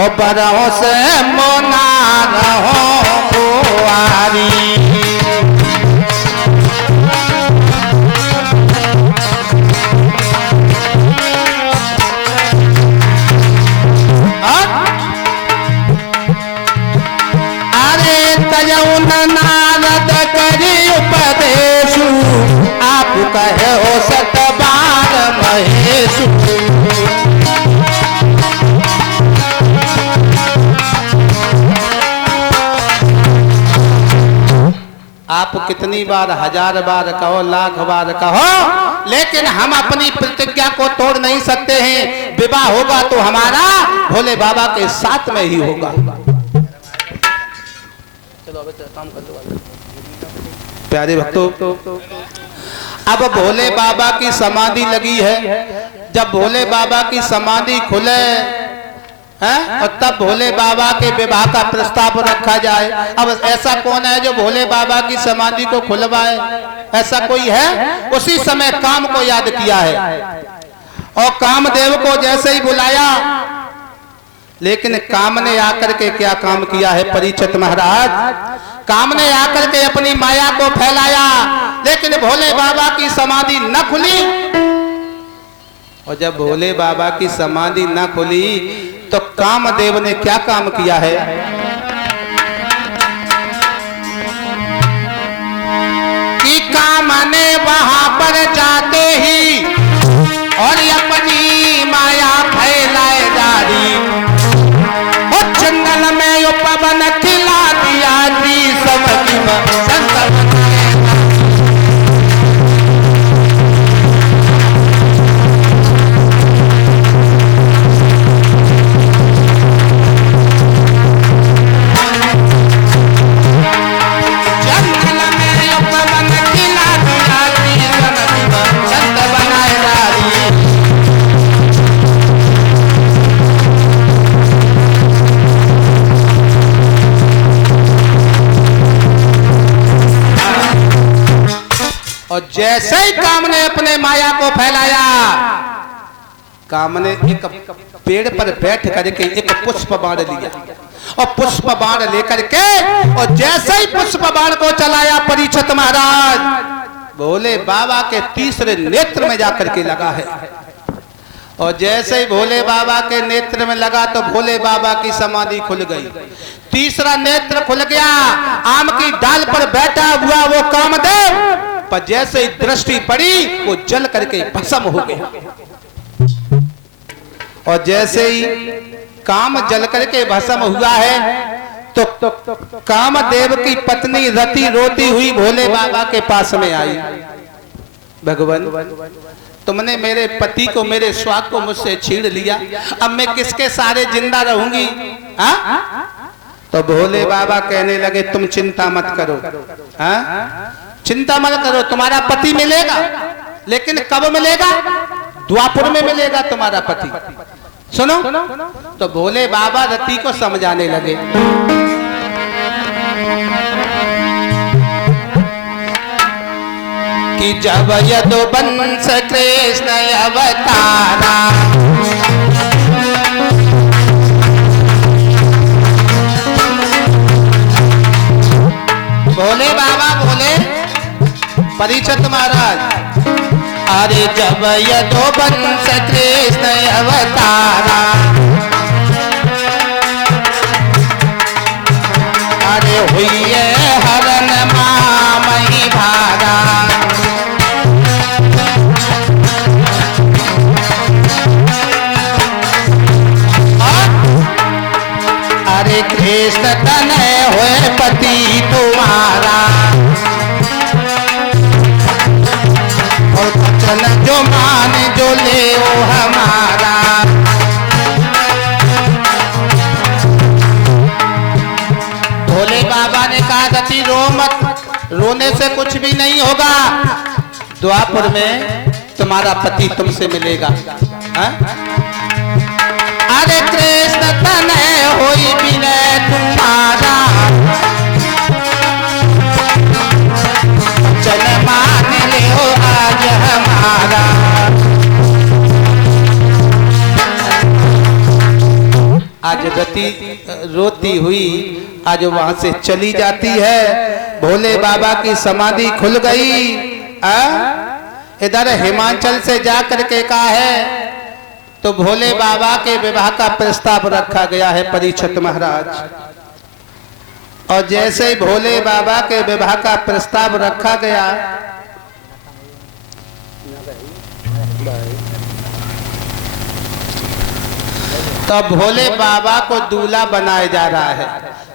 ओ बरहों से मोना रहो कुंवारी। अरे तयउन नारद करी उपदेशु, आप कहे हो सतबार महेशु। आप कितनी बार, 1000 बार कहो, लाख बार कहो, लेकिन हम अपनी प्रतिज्ञा को तोड़ नहीं सकते हैं। विवाह होगा तो हमारा भोले बाबा के साथ में ही होगा। चलो अब काम कर दो प्यारे भक्तों। अब भोले बाबा की समाधि लगी है। जब भोले बाबा की समाधि खुले हैं और तब भोले बाबा के विवाह का प्रस्ताव रखा जाए। अब ऐसा कौन है जो भोले बाबा की समाधि को खुलवाए? ऐसा कोई है? उसी समय काम को याद किया है और कामदेव को जैसे ही बुलाया, लेकिन काम ने आकर के क्या काम किया है परीक्षित महाराज? काम ने आकर के अपनी माया को फैलाया, लेकिन भोले बाबा की समाधि न खुली। और जब भोले बाबा की समाधि न खुली तो कामदेव ने क्या काम किया है? कि काम ने वहां पर जाते ही और अपनी माया फैलाए जारी, और जंगल में उपवन खिला दिया जी सबकी संत। और जैसे ही काम ने अपने माया को फैलाया, काम ने एक पेड़ पर बैठ करके एक पुष्प बाण लिया और पुष्प बाण लेकर के, और जैसे ही पुष्प बाण को चलाया परीक्षित महाराज, भोले बाबा के तीसरे नेत्र में जाकर के लगा है। और जैसे ही भोले बाबा के नेत्र में लगा तो भोले बाबा की समाधि खुल गई। तीसरा नेत्र खुल गया। आम की डाल पर बैठा हुआ वो कामदेव पर जैसे ही दृष्टि पड़ी वो जल करके भस्म हो गया। और जैसे ही काम जल करके भस्म हुआ है तो कामदेव की पत्नी रति रोती हुई भोले बाबा के पास में आई। भगवान, तुमने मेरे पति को, मेरे स्वाद को मुझसे छीन लिया, अब मैं किसके सारे जिंदा रहूंगी? तो भोले बाबा कहने लगे तुम चिंता मत करो, चिंता मत करो, तुम्हारा पति मिलेगा, लेकिन कब मिलेगा? द्वापर में मिलेगा तुम्हारा पति। सुनो, तो भोले बाबा रति को समझाने लगे। कि जब यदुवंश कृष्ण अवतारा, भोले बाबा बोले परीक्षित महाराज, अरे जब यदुवंश कृष्ण अवतारा, अरे हुई हरण मामही भारा, अरे कृष्ण तनय हुए पति तुम्हारा, और वचन जो मान जो ले वो हमारा। भोले बाबा ने कहा रति रो मत, रोने से कुछ भी नहीं होगा, द्वापर में तुम्हारा पति तुमसे मिलेगा। अरे कृष्ण तनय होई विनय तुम्हारा, चल मान ले हो आज हमारा। आज रति रोती हुई आज वहां से चली जाती है। भोले बाबा की समाधि खुल गई। इधर हिमाचल से जाकर के कहा है तो भोले बाबा के विवाह का प्रस्ताव रखा गया है परीक्षित महाराज। और जैसे ही भोले बाबा के विवाह का प्रस्ताव रखा गया तो भोले बाबा को दूल्हा बनाया जा रहा है,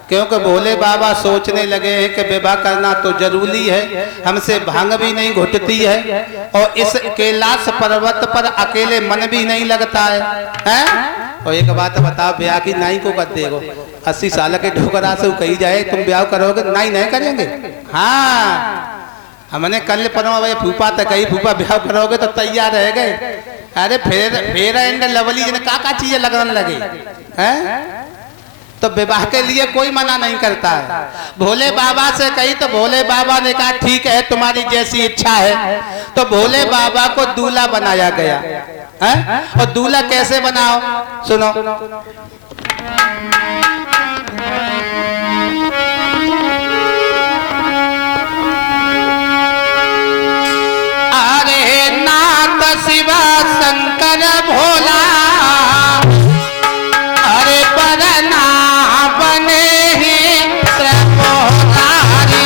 क्योंकि भोले बाबा सोचने लगे हैं कि विवाह करना तो जरूरी है, हमसे भांग भी नहीं घुटती है और इस कैलाश पर्वत पर अकेले मन भी नहीं लगता है, हैं? और एक बात बताओ, ब्याह की नाई को कर देगो 80 साल के ठोकरा से कही जाए तुम ब्याह करोगे, नाई नहीं करेंगे। हाँ हमने कल पर फूफा तक कही फूफा ब्याह करोगे तो तैयार रह गए। अरे फेर एंड लवली का चीजें लगने लगे हैं, तो विवाह के लिए कोई मना नहीं करता है। भोले बाबा से कही तो भोले बाबा ने कहा ठीक है तुम्हारी जैसी इच्छा है। तो भोले बाबा को दूल्हा बनाया गया है। और दूल्हा कैसे बनाओ सुनो। अरे नाथ शिवा शंकर भोला अरे बरना बने ही त्रिपुरारी।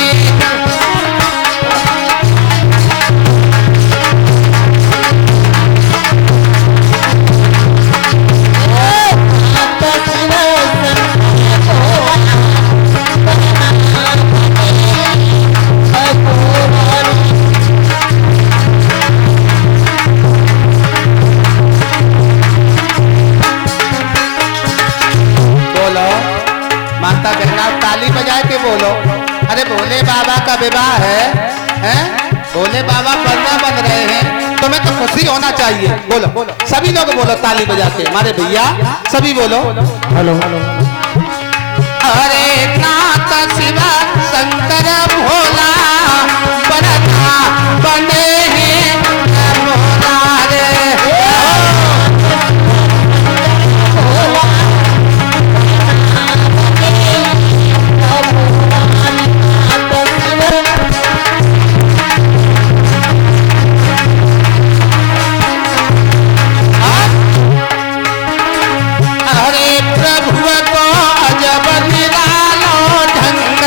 माता बहना ताली बजा के बोलो। अरे भोले बाबा का विवाह है, हैं? भोले बाबा बन्ना बन रहे हैं, तुम्हें तो खुशी होना चाहिए। बोलो सभी लोग बोलो ताली बजा के, हमारे भैया सभी बोलो हेलो। अरे नाथ शिवा शंकर भोला बरना बने हैं त्रिपुरारी। प्रभु को अजब निरालो ढंग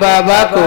बाबा को